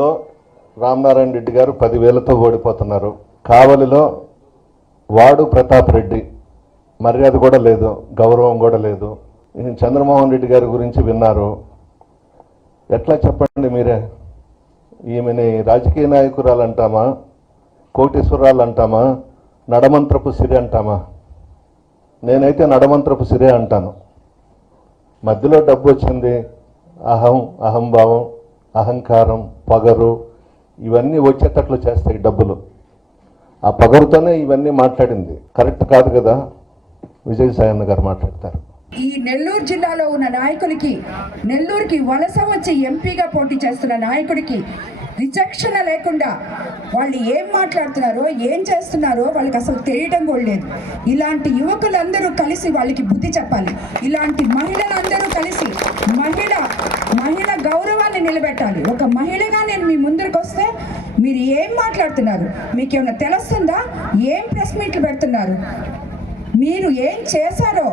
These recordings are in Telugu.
లో రామనారాయణ రెడ్డి గారు పదివేలతో ఓడిపోతున్నారు. కావలిలో వాడు ప్రతాప్ రెడ్డి. మర్యాద కూడా లేదు గౌరవం కూడా లేదు. చంద్రమోహన్ రెడ్డి గారి గురించి విన్నారు. ఎట్లా చెప్పండి మీరే? ఈమెని రాజకీయ నాయకురాలు అంటామా కోటేశ్వరాలు అంటామా నడమంత్రపు సిరి అంటామా? నేనైతే నడమంత్రపు సిరే అంటాను. మధ్యలో డబ్బు వచ్చింది అహం అహంభావం. అహంకారం పగరు ఇవన్నీ వచ్చేటట్లు చేస్తాయి డబ్బులు. ఆ పగరుతోనే ఇవన్నీ మాట్లాడింది. కరెక్ట్ కాదు కదా? విజయసాయన్న గారు మాట్లాడతారు. ఈ నెల్లూరు జిల్లాలో ఉన్న నాయకులకి నెల్లూరుకి వలస వచ్చి ఎంపీగా పోటీ చేస్తున్న నాయకుడికి విచక్షణ లేకుండా వాళ్ళు ఏం మాట్లాడుతున్నారో ఏం చేస్తున్నారో వాళ్ళకి అసలు తెలియటం కూడా లేదు. ఇలాంటి యువకులందరూ కలిసి వాళ్ళకి బుద్ధి చెప్పాలి. ఇలాంటి మహిళలందరూ కలిసి నిలబెట్టాలి. ఒక మహిళగా నేను మీ ముందరికి వస్తే మీరు ఏం మాట్లాడుతున్నారు? మీకు ఏమైనా తెలుస్తుందా? ఏం ప్రెస్ మీట్లు పెడుతున్నారు? మీరు ఏం చేశారో?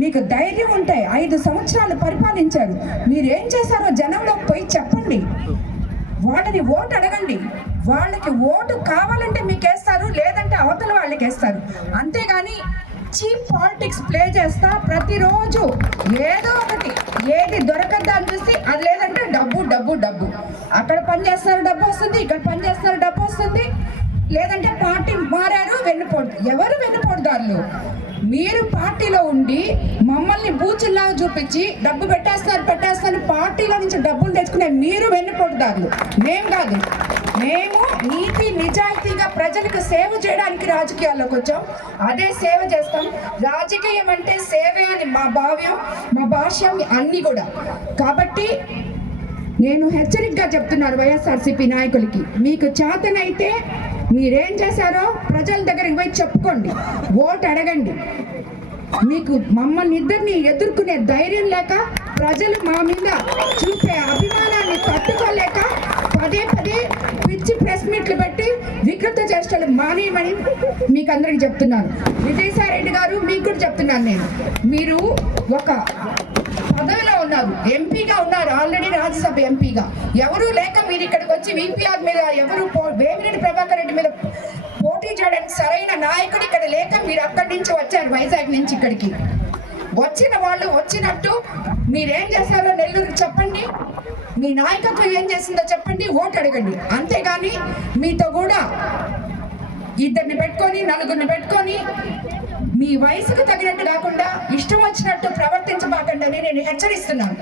మీకు ధైర్యం ఉంటే ఐదు సంవత్సరాలు పరిపాలించారు. మీరు ఏం చేశారో జనంలోకి పోయి చెప్పండి. వాళ్ళని ఓటు అడగండి. వాళ్ళకి ఓటు కావాలంటే మీకు వేస్తారు లేదంటే అవతల వాళ్ళకి వేస్తారు అంతేగాని చీప్ పాలిటిక్స్ ప్లే చేస్తా ప్రతిరోజు. ఏదో ఒకటి. ఏది దొరకద్దా అని చూసి అది లేదంటే డబ్బు డబ్బు. అక్కడ పని చేస్తారు డబ్బు వస్తుంది ఇక్కడ పని చేస్తారు డబ్బు వస్తుంది. లేదంటే పార్టీ మారారు వెన్నుపోటు. ఎవరు వెన్నుపోటుదారులు? మీరు పార్టీలో ఉండి మమ్మల్ని బూచుల్లాగా చూపించి డబ్బు పెట్టేస్తారు పెట్టేస్తారు పార్టీలో నుంచి డబ్బులు తెచ్చుకునే మీరు వెన్నుపోటుదారులు. మేం కాదు. మేము నీతి నిజాయితీగా ప్రజలకు సేవ చేయడానికి రాజకీయాల్లోకి వచ్చాం. అదే సేవ చేస్తాం. రాజకీయం అంటే సేవే అని మా భావ్యం మా భాష్యం అన్నీ కూడా. కాబట్టి నేను హెచ్చరికగా చెప్తున్నాను వైఎస్ఆర్సీపీ నాయకులకి. మీకు చేతనైతే మీరేం చేశారో ప్రజల దగ్గరికి పోయి చెప్పుకోండి. ఓటు అడగండి. మీకు మమ్మల్ని ఇద్దరిని ఎదుర్కొనే ధైర్యం లేక ప్రజలు మా మీద చూపే అభిమానాన్ని తట్టుకోలేక పదే పదే పిచ్చి ప్రెస్ మీట్లు పెట్టి వికృత చేష్టలు మానేయమని మీకు అందరికి చెప్తున్నాను. విజయసాయి రెడ్డి గారు మీకు కూడా చెప్తున్నాను నేను. మీరు ఒక పదవిలో ఉన్నారు. ఎంపీగా ఉన్నారు. ఆల్రెడీ రాజ్యసభ ఎంపీగా. ఎవరూ లేక మీరు ఇక్కడికి వచ్చి విపిఆర్ మీద ఎవరు పో- వేమిరెడ్డి ప్రభాకర్ రెడ్డి మీద పోటీ చేయడానికి సరైన నాయకుడు ఇక్కడ లేక మీరు అక్కడి నుంచి వచ్చారు వైజాగ్ నుంచి ఇక్కడికి. వచ్చిన వాళ్ళు వచ్చినట్టు మీరేం చేశారో నెల్లూరు చెప్పండి. మీ నాయకత్వం ఏం చేసిందో చెప్పండి ఓటు అడగండి. అంతేగాని మీతో కూడా ఇద్దరిని పెట్టుకొని నలుగురిని పెట్టుకొని మీ వయసుకు తగినట్టు కాకుండా ఇష్టం వచ్చినట్టు ప్రవర్తించబాకండి అని నేను హెచ్చరిస్తున్నాను.